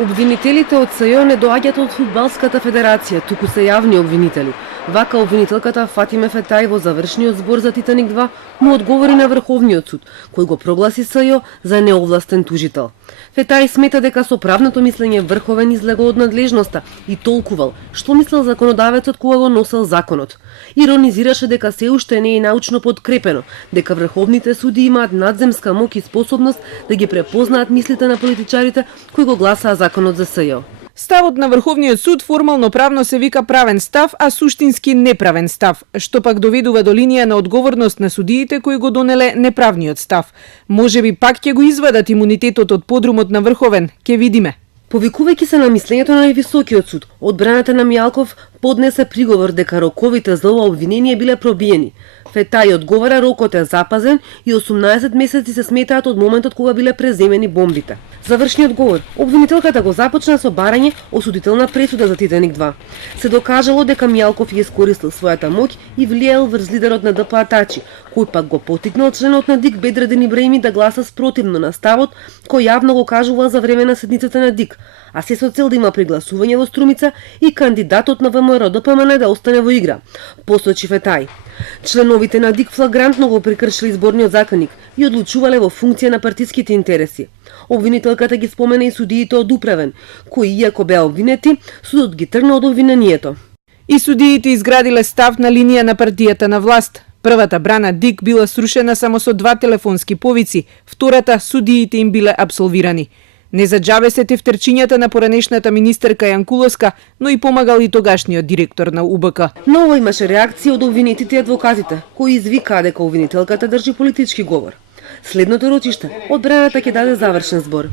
Обвинителите од СЈО не доаѓаат од Фудбалската федерација, туку се јавни обвинители. Вака обвинителката Фатиме Фетај во завршниот збор за Титаник 2 му одговори на Врховниот суд, кој го прогласи СЈО за неовластен тужител. Фетај смета дека со правното мислење Врховен излегол од надлежноста и толкувал што мислел законодавецот кога го носел законот. Иронизираше дека се уште не е научно подкрепено, дека врховните суди имаат надземска моќ и способност да ги препознаат мислите на политичарите кои го гласаа законот за СЈО. Ставот на Врховниот суд формално правно се вика правен став, а суштински неправен став, што пак доведува до линија на одговорност на судиите кои го донеле неправниот став. Можеби пак ќе го извадат имунитетот од подрумот на Врховен, ќе видиме. Повикувајќи се на мислењето на Високиот суд, одбраната на Мијалков поднесе приговор дека роковите за ова обвинение биле пробиени. Фетај одговара рокот е запазен и 18 месеци се сметаат од моментот кога биле преземени бомбите. Завршниот говор, обвинителката го започна со барање осудителна пресуда за Титаник 2. Се докажало дека Мијалков ја искористил својата моќ и влиел врз лидерот на ДПА Тачи, кој пак го поттикнал членот на ДИК Бедредин Ибраими да гласа спротивно на ставот кој јавно го кажувал за време на седницата на ДИК, а се со цел да има пригласување во Струмица и кандидатот на ВМРО ДПМН да остане во игра, посочи Фетај. Членовите на ДИК флагрантно го прекршили изборниот законник и одлучувале во функција на партиските интереси. Обвинителката ги спомена и судиите од Управен, кои иако беа обвинети, судот ги тргна од обвинението. И судиите изградиле став на линија на партијата на власт. Првата брана ДИК била срушена само со 2 телефонски повици, втората судиите им биле апсолвирани. Не за џабе се тефтерчињата на поранешната министерка Јанкуловска, но и помагал и тогашниот директор на УБК. Но ово имаше реакција од обвинетите и адвокатите, кои извикаа дека обвинителката држи политички говор. Следното рочиште, одбраната ќе даде завршен збор.